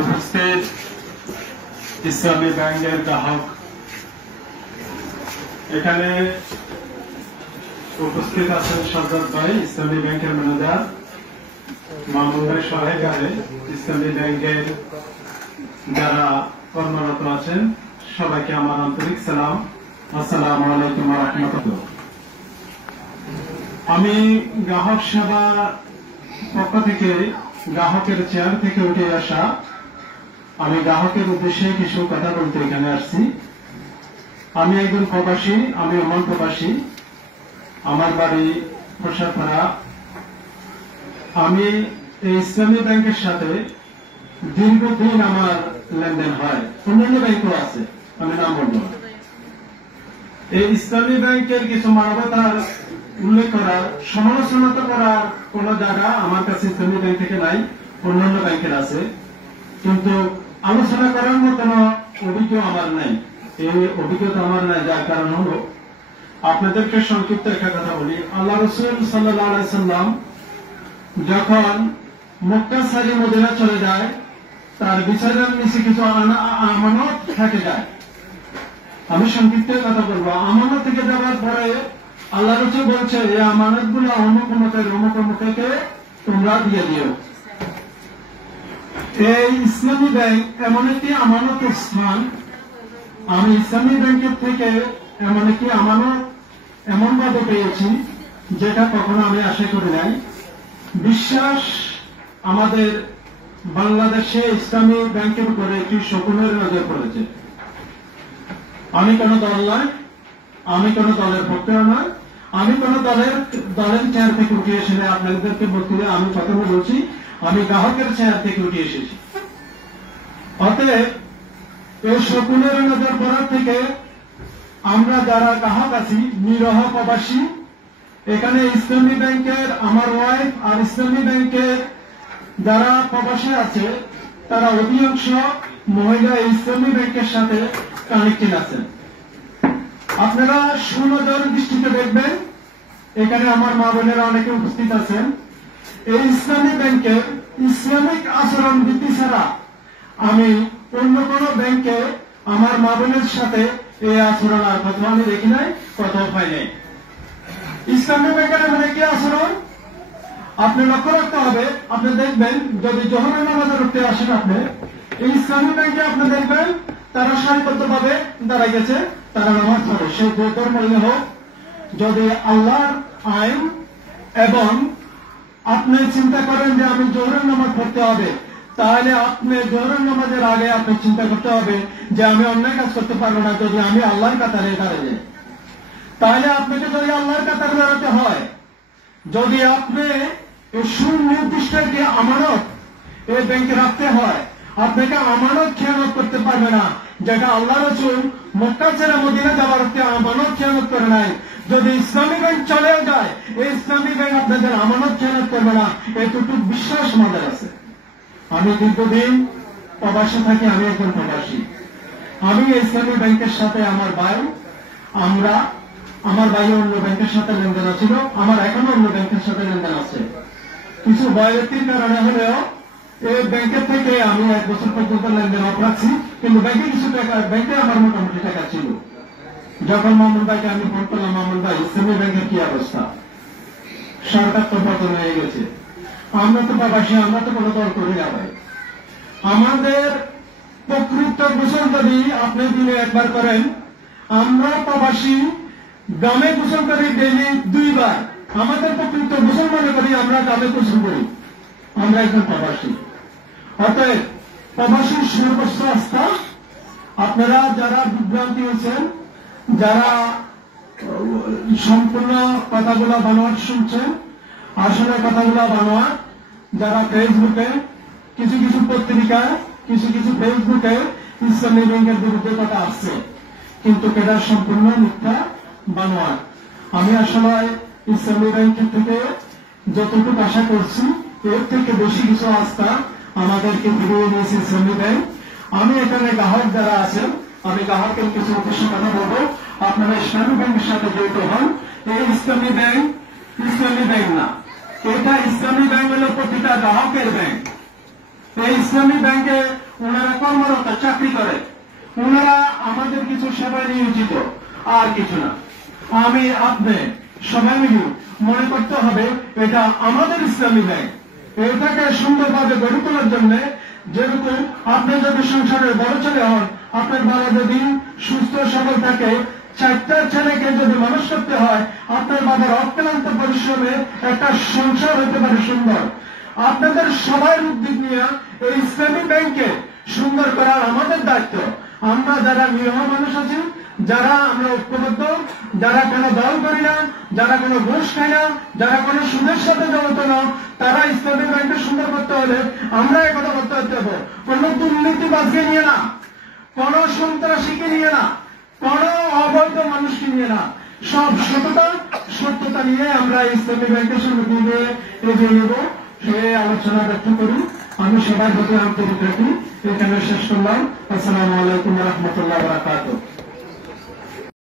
উপস্থিত ইসলামী ব্যাংকের গ্রাহক, এখানে উপস্থিত আছেন সরদার ভাই, ইসলামী ব্যাংকের ম্যানেজার, মামুন ভাই সহায়কারে, ইসলামী ব্যাংকের যারা কর্মরত আছেন সবাইকে আমার আন্তরিক সালাম। আসসালামু আলাইকুম ওয়া রাহমাতুল্লাহ। আমি গ্রাহক সেবা পক্ষ থেকে, গ্রাহকের চেয়ার থেকে উঠে আসা, আমি গ্রাহকের উদ্দেশ্যে কিছু কথা বলতে এখানে আসছি। আমি একজন প্রবাসী, আমি ওমান প্রবাসী, আমার বাড়ি খোসাপাড়া। আমি এই ইসলামী ব্যাংকের সাথে দীর্ঘদিন আমার লেনদেন হয়, অন্যান্য ব্যাংকও আছে, আমি নাম বলবো না। এই ইসলামী ব্যাংকের কিছু মানবতার উল্লেখ করার, সমালোচনা করার কোন জায়গা আমার কাছে ইসলামী ব্যাংক থেকে নাই, অন্যান্য ব্যাংকের আছে, কিন্তু আলোচনা করার মতো অভিজ্ঞতা আমার নাই। এই অভিজ্ঞতা আমার নাই, যার কারণ হলো আপনাদেরকে সংক্ষিপ্ত একটা কথা বলি। আল্লাহ রাসূল সাল্লাল্লাহু আলাইহি সাল্লাম যখন মক্কা ছাড়িয়ে মদিনা চলে যায়, তার বিচারের নিচে কিছু আমানত থেকে যায়। আমি সংক্ষিপ্ত কথা বলবো। আমানত থেকে যাওয়ার পরে আল্লাহ রাসূল বলছে, এই আমানত গুলো অমুক অমুককে তোমরা দিয়ে দিও। এই ইসলামী ব্যাংক এমন একটি আমানত স্থান, আমি ইসলামী ব্যাংকের থেকে এমন একটি আমানত এমন ভাবে পেয়েছি যেটা কখনো আমি আশা করি নাই। বিশ্বাস আমাদের বাংলাদেশে ইসলামী ব্যাংকের উপরে একটি শকুনের নজর পড়েছে। আমি কোন দল নয়, আমি কোন দলের পক্ষেও নয়, আমি কোন দলের চেয়ার থেকে উঠে এসে আপনাদেরকে বক্তব্যে আমি প্রথমে বলছি, আমি গ্রাহকের চেয়ার থেকে উঠে এসেছি। অতএব এই শকুনের নজর পড়ার থেকে আমরা যারা গ্রাহক আছি, নিরহ প্রবাসী, এখানে ইসলামী ব্যাংকের আমার ওয়াইফ আর ইসলামী ব্যাংকের যারা প্রবাসী আছে তারা অধিকাংশ মহিলা ইসলামী ব্যাংকের সাথে কানেক্টেড আছেন। আপনারা সুনজর দৃষ্টিতে দেখবেন, এখানে আমার মা বোনেরা অনেকে উপস্থিত আছেন। এই ইসলামী ব্যাংকের ইসলামিক আচরণ বৃদ্ধি ছাড়া আমি অন্য কোন ব্যাংকে আমার মা বোনের সাথে এই আচরণ আর কোথাও আমি দেখি নাই, কোথাও পাই নাই। ইসলামী ব্যাংকের মানে কি আচরণ আপনি লক্ষ্য রাখতে হবে। আপনি দেখবেন যদি জোহরের নামাজে উঠতে আসেন, আপনি এই ইসলামী ব্যাংকে আপনি দেখবেন তারা সারিবদ্ধভাবে দাঁড়াই গেছে, তারা নামাজ পড়ে। সেই ধর্মীয় হোক, যদি আল্লাহর আইন এবং আপনি চিন্তা করেন যে আমি জোহরের নামাজ পড়তে হবে, তাহলে আপনি জোহরের নামাজের আগে আপনি চিন্তা করতে হবে যে আমি অন্যায় কাজ করতে পারবো না যদি আমি আল্লাহর কাতারে দাঁড়াই যাই। তাহলে আপনাকে যদি আল্লাহর কাতারে দাঁড়াতে হয়, যদি আপনি সুনির্দিষ্ট একটি আমানত এই ব্যাংকে রাখতে হয়, আপনাকে আমানত খেয়ানত করতে পারবে না, যেটা আল্লাহ রাসূল মক্কা ছেড়ে মদিনা যাওয়ার আমানত খেয়ানত করে নাই। যদি ইসলামী ব্যাংক চলে যায়, এই ইসলামী ব্যাংক আপনাদের আমানত খেয়ানত করবে না, এতটুকু বিশ্বাস আমাদের আছে। আমি দীর্ঘদিন প্রবাসী থাকি, আমি একজন প্রবাসী। আমি ইসলামী ব্যাংকের সাথে আমার ভাই, আমার ভাই অন্য ব্যাংকের সাথে লেনদেন ছিল, আমার এখনো অন্য ব্যাংকের সাথে লেনদেন আছে। কিছু বয়সের কারণে হলেও এই ব্যাংকের থেকে আমি 1 বছর পর্যন্ত লেনদেন অফ রাখছি, কিন্তু ব্যাংকে কিছু টাকা, ব্যাংকে আমার মোটামুটি টাকা ছিল। যখন মামুন ভাইকে আমি ফোন করলাম, মামুন ভাই ইসলামী ব্যাংকের কি অবস্থা, সরকার তো পতন হয়ে গেছে, আমরা তো প্রবাসী, আমরা তো কোনো দল করি না ভাই। আমাদের প্রকৃত গোসল যদি আপনি দিনে একবার করেন, আমরা প্রবাসী গ্রামে গোসল করি ডেইলি 2 বার। আমাদের প্রকৃত গোসল মনে করি আমরা গ্রামে গোসল করি, আমরা একজন প্রবাসী। অতএব প্রবাসীর সর্বোচ্চ আস্থা। আপনারা যারা বিভ্রান্তি হয়েছেন, যারা সম্পূর্ণ কথাগুলো বানোয়াট শুনছেন, আসলে কথাগুলো বানোয়াট, যারা ফেসবুকে কিছু পত্রিকায় কিছু ফেসবুকে ইসলামী ব্যাংকের বিরুদ্ধে কথা আসছে, কিন্তু এটা সম্পূর্ণ মিথ্যা, বানোয়াট। আমি আসলে ইসলামী ব্যাংকের থেকে যতটুকু আশা করছি এর থেকে বেশি কিছু আস্থা আমাদেরকে ফিরিয়ে দিয়েছে ইসলামী ব্যাংক। আমি এখানে গ্রাহক যারা আছেন, আমি গ্রাহকের কিছু উদ্দেশ্য কথা বলবো। আপনারা ইসলামী ব্যাংকের সাথে জড়িত হন। এই ইসলামী ব্যাংক না, এটা ইসলামী ব্যাংক হল প্রতিটা গ্রাহকের ব্যাংক। এই ইসলামী ব্যাংকে ওনারা কর্মরত, চাকরি করে, ওনারা আমাদের কিছু সেবায় নিয়োজিত, আর কিছু না। আমি আপনি সবাই মিলে মনে করতে হবে এটা আমাদের ইসলামী ব্যাংক। এটাকে সুন্দরভাবে গড়ে তোলার জন্য, যেরকম আপনি যদি সংসারের বড় ছেলে হন, আপনার বাবা যদি সুস্থ সবল থাকে, 4টা ছেলেকে যদি মানুষ করতে হয়, আপনার বাবার অক্লান্ত পরিশ্রমে একটা সংসার হতে পারে সুন্দর। আপনাদের সবার উদ্যোগ নিয়ে এই ইসলামী ব্যাংকে সুন্দর করার আমাদের দায়িত্ব। আমরা যারা নিরহ মানুষ আছি, যারা আমরা ঐক্যবদ্ধ, যারা কোনো দল করি না, যারা কোনো ঘুষ খাই না, যারা কোনো সুদের সাথে জড়িত না, তারা ইসলামী ব্যাংকে সুন্দর করতে হলে আমরা একথা করতে হতে হবে। কোন দুর্নীতিবাজকে নিয়ে না, কোন সন্ত্রাসীকে নিয়ে না, কোন অবৈধ মানুষকে নিয়ে না, সব সত্যতা নিয়ে আমরা ইসলামী ব্যাংকের সঙ্গে দিয়ে এগিয়ে নেব। সে আলোচনা ব্যক্ত করি। আমি সবার প্রতি আন্তরিক রাখি। এখানে শেষ করলাম। আসসালামু আলাইকুম ওয়া রাহমাতুল্লাহি ওয়া বারাকাতুহু।